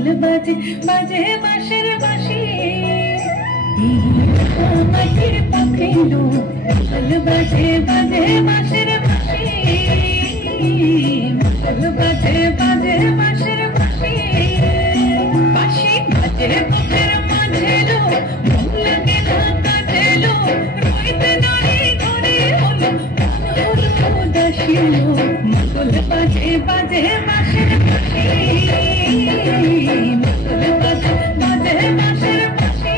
মাদল বাজে বাজে বাঁশের বাঁশি মাটির পাখিলো মাদল বাজে বাজে বাঁশের বাঁশি মাদল বাজে বাজে বাঁশের বাঁশি বাঁশি বাজে বুকের মাঝে লো মন লাগে না কাজে লো রইতে নারী ঘরে হলো উদাসী লো মাদল বাজে বাজে বাঁশের বাঁশি মাদল বাজে বাজে বাঁশের বাঁশি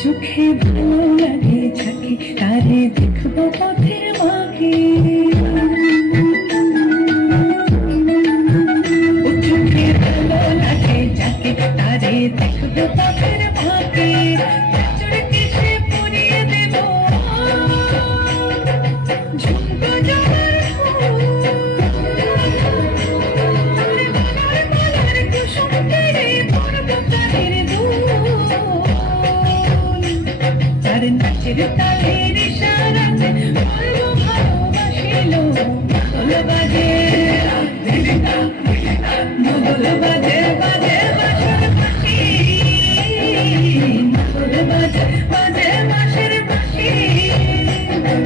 চোখে ভালো লাগে ঝাঁকি তারে দেখবো পথের মাকে চোখে ভালো লাগে ঝাঁকি তারে দেখবো পথের মাকে চড়কে সে পরিয়ে দেব ঝুমকো জলের মালার কুসুম কেড়ে পর্বতারের নাচের তালের ইশারাতে বলবো ভালোবাসিলো মাদল বাজে মাদল বাজে বাজে বাঁশের বাঁশি মাদল বাজে বাজে বাঁশের বাঁশি মাদল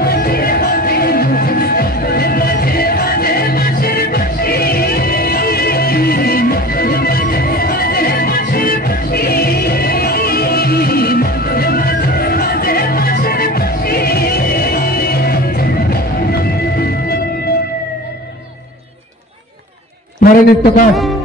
বাজে বাজে বাঁশের বাঁশি মাদল বাজে বাজে বাঁশের বাঁশি नरेंद्र प्रकाश